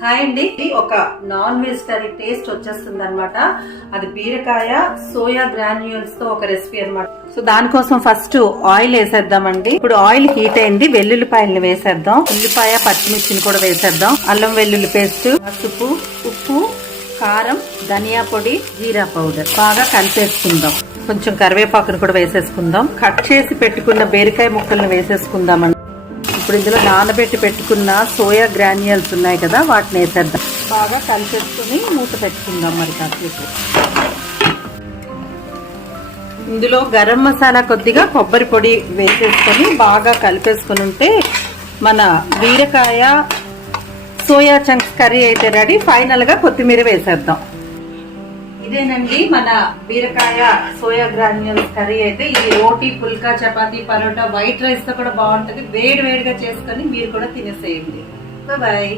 Hi అండి, ఒక non వెజిటరీ taste వచ్చేస్తుంది అనమాట. అది బీరకాయ సోయా గ్రాన్యూల్స్ తో ఒక రెసిపీ అనమాట. సో దానికోసం ఫస్ట్ ఆయిల్ వేసేద్దామండి. ఇప్పుడు ఆయిల్ హీట్ అయింది, వెల్లుల్లిపాయలను వేసేద్దాం. ఉల్లిపాయ పచ్చిమిర్చిని కూడా వేసేద్దాం. అల్లం వెల్లుల్లి పేస్ట్, పసుపు, ఉప్పు, కారం, ధనియా పొడి, జీరా పౌడర్ బాగా కలిపేసుకుందాం. కొంచెం కరివేపాకును కూడా వేసేసుకుందాం. కట్ చేసి పెట్టుకున్న బీరకాయ ముక్కలను వేసేసుకుందామండి. ఇప్పుడు ఇందులో నానబెట్టి పెట్టుకున్న సోయా గ్రాన్యూల్స్ ఉన్నాయి కదా, వాటిని వేసేద్దాం. బాగా కలిపేసుకుని మూత పెట్టుకుందాం. మరి కాసేపు ఇందులో గరం మసాలా, కొద్దిగా కొబ్బరి పొడి వేసేసుకొని బాగా కలిపేసుకుని ఉంటే మన బీరకాయ సోయా చంక్స్ కర్రీ అయితే రెడీ. ఫైనల్ గా కొత్తిమీర వేసేద్దాం. ఇదేనండి మన బీరకాయ సోయా గ్రాన్యూల్స్ కర్రీ అయితే. ఇది రోటీ, పుల్కా, చపాతీ, పరోటా, వైట్ రైస్ తో కూడా బాగుంటది. వేడి వేడిగా చేసుకొని మీరు కూడా తినేసేయండి. బాయ్.